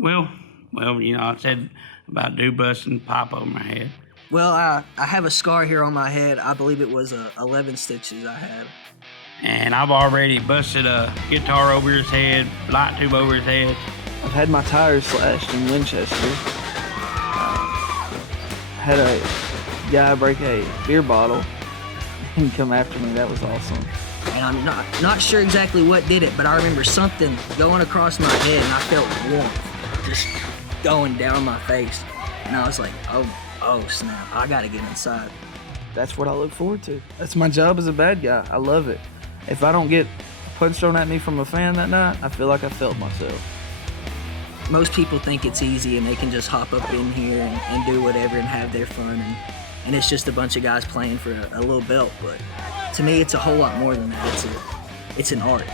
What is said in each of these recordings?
Well, I said about dude busting pop over my head. Well, I have a scar here on my head. I believe it was 11 stitches I had. And I've already busted a guitar over his head, light tube over his head. I've had my tires slashed in Winchester. Had a guy break a beer bottle and come after me. That was awesome. And I'm not sure exactly what did it, but I remember something going across my head, and I felt warmth just going down my face. And I was like, oh snap, I gotta get inside. That's what I look forward to. That's my job as a bad guy. I love it. If I don't get a punch thrown at me from a fan that night, I feel like I felt myself. Most people think it's easy and they can just hop up in here and do whatever and have their fun, and it's just a bunch of guys playing for a little belt. But to me, it's a whole lot more than that. It's an art.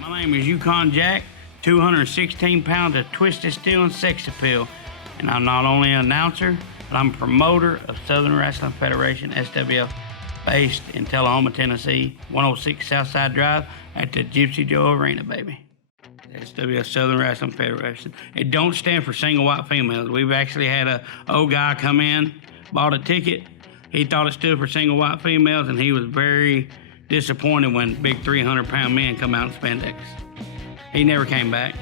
My name is Yukon Jack, 216 pounds of twisted steel and sex appeal. And I'm not only an announcer, but I'm a promoter of Southern Wrestling Federation, SWF, based in Tullahoma, Tennessee, 106 Southside Drive at the Gypsy Joe Arena, baby. SWF, Southern Wrestling Federation. It don't stand for single white females. We've actually had a old guy come in, bought a ticket. He thought it stood for single white females, and he was very disappointed when big 300-pound men come out in spandex. He never came back.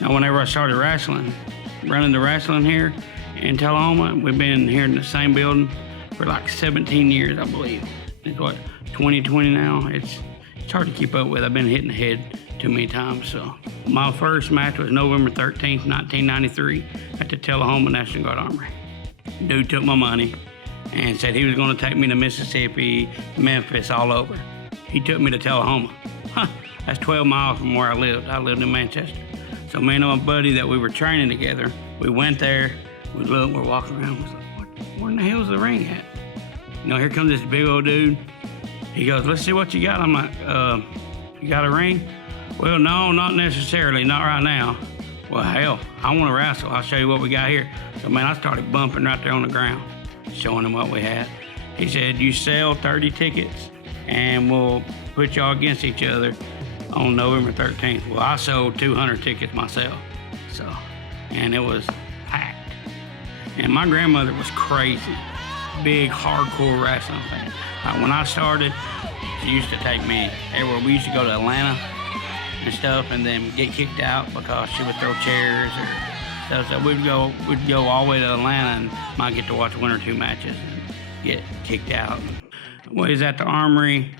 Now, whenever I started wrestling, running the wrestling here in Tullahoma, we've been here in the same building for like 17 years, I believe. It's what, 2020 now? It's hard to keep up with. I've been hitting the head too many times. So my first match was November 13th, 1993 at the Tullahoma National Guard Armory. Dude took my money and said he was going to take me to Mississippi, Memphis, all over. He took me to Tullahoma. That's 12 miles from where I lived. I lived in Manchester. So me and my buddy that we were training together, we went there, we looked, we're walking around, we was like, where in the hell's the ring at? Here comes this big old dude. He goes, let's see what you got. I'm like, you got a ring? Well, no, not necessarily, not right now. Well, hell, I want to wrestle. I'll show you what we got here. So, man, I started bumping right there on the ground, showing him what we had. He said, you sell 30 tickets and we'll put y'all against each other on November 13th. Well, I sold 200 tickets myself, and it was packed. And my grandmother was crazy, big, hardcore wrestling fan. When I started, she used to take me everywhere. We used to go to Atlanta and stuff, and then get kicked out because she would throw chairs or stuff. So we'd go all the way to Atlanta and might get to watch one or two matches and get kicked out. Well, he was at the Armory,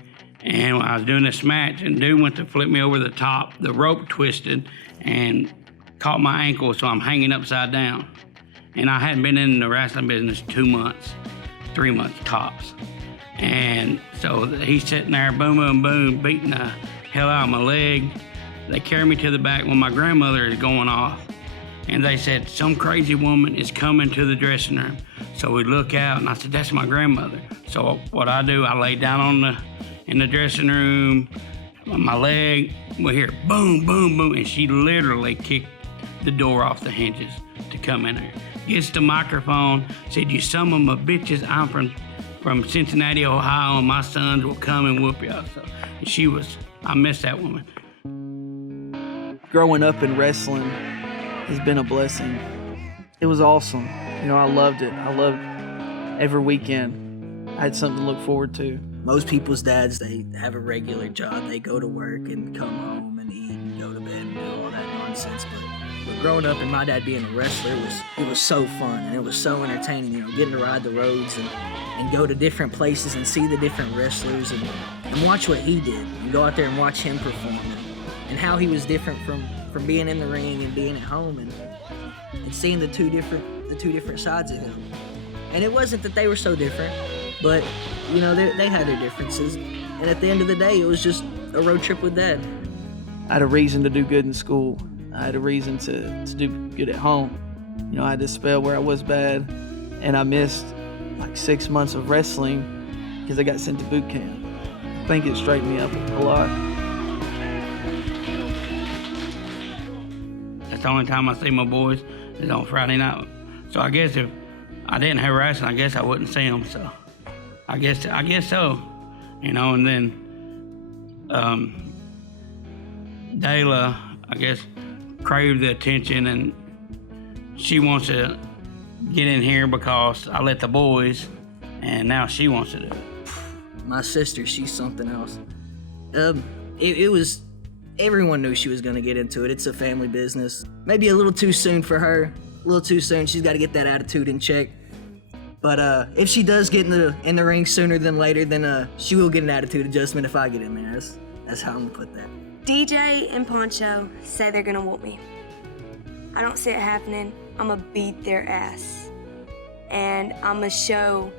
and I was doing this match, and dude went to flip me over the top. The rope twisted and caught my ankle, so I'm hanging upside down. And I hadn't been in the wrestling business 2 months, 3 months tops. And so he's sitting there, boom, boom, boom, beating the hell out of my leg. They carry me to the back when my grandmother is going off. And they said, some crazy woman is coming to the dressing room. So we look out, and I said, that's my grandmother. So what I do, I lay down in the dressing room, on my leg, we hear boom, boom, boom, and she literally kicked the door off the hinges to come in there. Gets the microphone, said, you some of my bitches, I'm from Cincinnati, Ohio, and my sons will come and whoop y'all. So I miss that woman. Growing up in wrestling has been a blessing. It was awesome. I loved it. I loved every weekend. I had something to look forward to. Most people's dads, they have a regular job. They go to work and come home and eat and go to bed and do all that nonsense. But growing up and my dad being a wrestler, it was so fun and it was so entertaining, getting to ride the roads and go to different places and see the different wrestlers and watch what he did and go out there and watch him perform and how he was different from being in the ring and being at home and seeing the two different sides of him. And it wasn't that they were so different, but they had their differences, and at the end of the day, it was just a road trip with Dad. I had a reason to do good in school. I had a reason to do good at home. I had this spell where I was bad, and I missed like 6 months of wrestling because I got sent to boot camp. I think it straightened me up a lot. That's the only time I see my boys is on Friday night. So I guess if I didn't have wrestling, I guess I wouldn't see them. So I guess so, you know. And then Dayla, I guess, craved the attention, and she wants to get in here because I let the boys, and now she wants to do it. My sister, she's something else. It was, everyone knew she was gonna get into it. It's a family business. Maybe a little too soon for her. A little too soon. She's got to get that attitude in check. But if she does get in the ring sooner than later, then she will get an attitude adjustment if I get in there. That's how I'm gonna put that. DJ and Poncho say they're gonna whoop me. I don't see it happening. I'm gonna beat their ass. And I'm gonna show,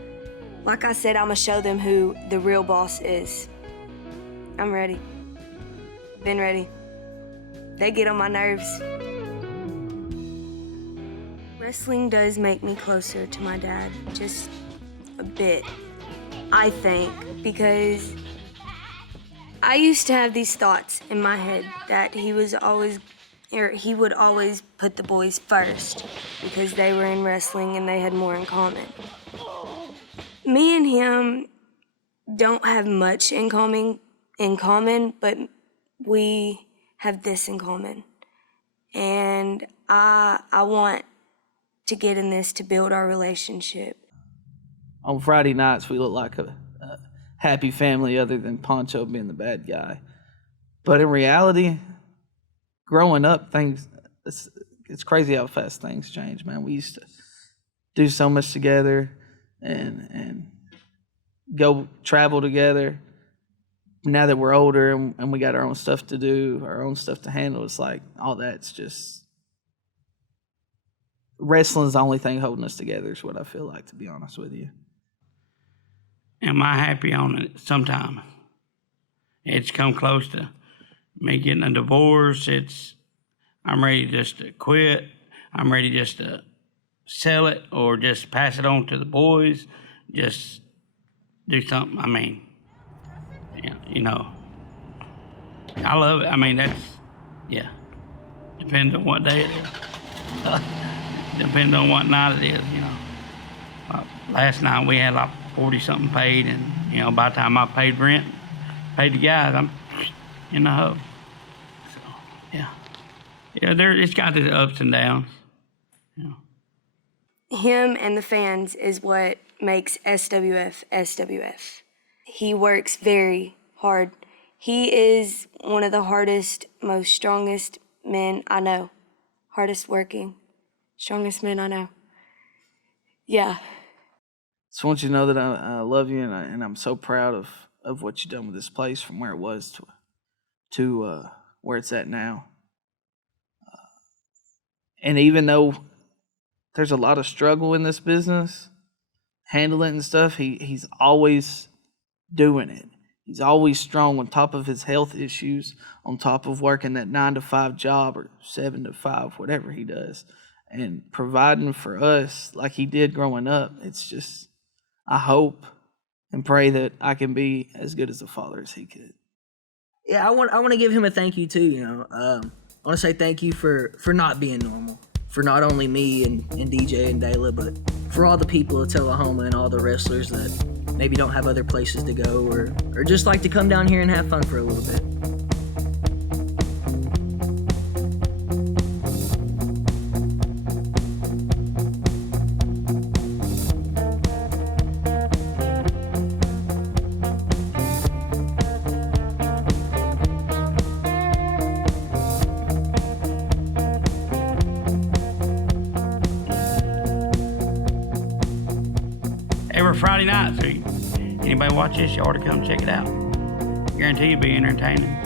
like I said, I'm gonna show them who the real boss is. I'm ready. Been ready. They get on my nerves. Wrestling does make me closer to my dad, just a bit, I think, because I used to have these thoughts in my head that he would always put the boys first because they were in wrestling and they had more in common. Me and him don't have much in common, but we have this in common. And I want to get in this to build our relationship. On Friday nights, we look like a happy family other than Poncho being the bad guy. But in reality, growing up, it's crazy how fast things change, man. We used to do so much together and go travel together. Now that we're older and we got our own stuff to do, our own stuff to handle, it's like all that's just... Wrestling's the only thing holding us together is what I feel like, to be honest with you. Am I happy on it? Sometimes. It's come close to me getting a divorce. I'm ready just to quit. I'm ready just to sell it or just pass it on to the boys. Just do something. I mean, you know, I love it. I mean, depends on what day it is. Depends on what night it is, you know. Last night we had like 40-something paid, and, you know, by the time I paid rent, paid the guys, I'm in the hub. So, yeah. It's got its ups and downs. You know. Him and the fans is what makes SWF SWF. He works very hard. He is one of the hardest, most strongest men I know. Hardest working. Strongest man I know. Yeah. Just want you to know that I love you, and I'm so proud of what you've done with this place from where it was to where it's at now. And even though there's a lot of struggle in this business, handling it and stuff, he's always doing it. He's always strong on top of his health issues, on top of working that 9-to-5 job or 7-to-5, whatever he does. And providing for us like he did growing up. It's just, I hope and pray that I can be as good as a father as he could. Yeah, I want to give him a thank you too. You know, I want to say thank you for not being normal, for not only me and DJ and Dayla, but for all the people of Tullahoma and all the wrestlers that maybe don't have other places to go or just like to come down here and have fun for a little bit. Every Friday night, so anybody watch this, you ought to come check it out. Guarantee you'll be entertaining.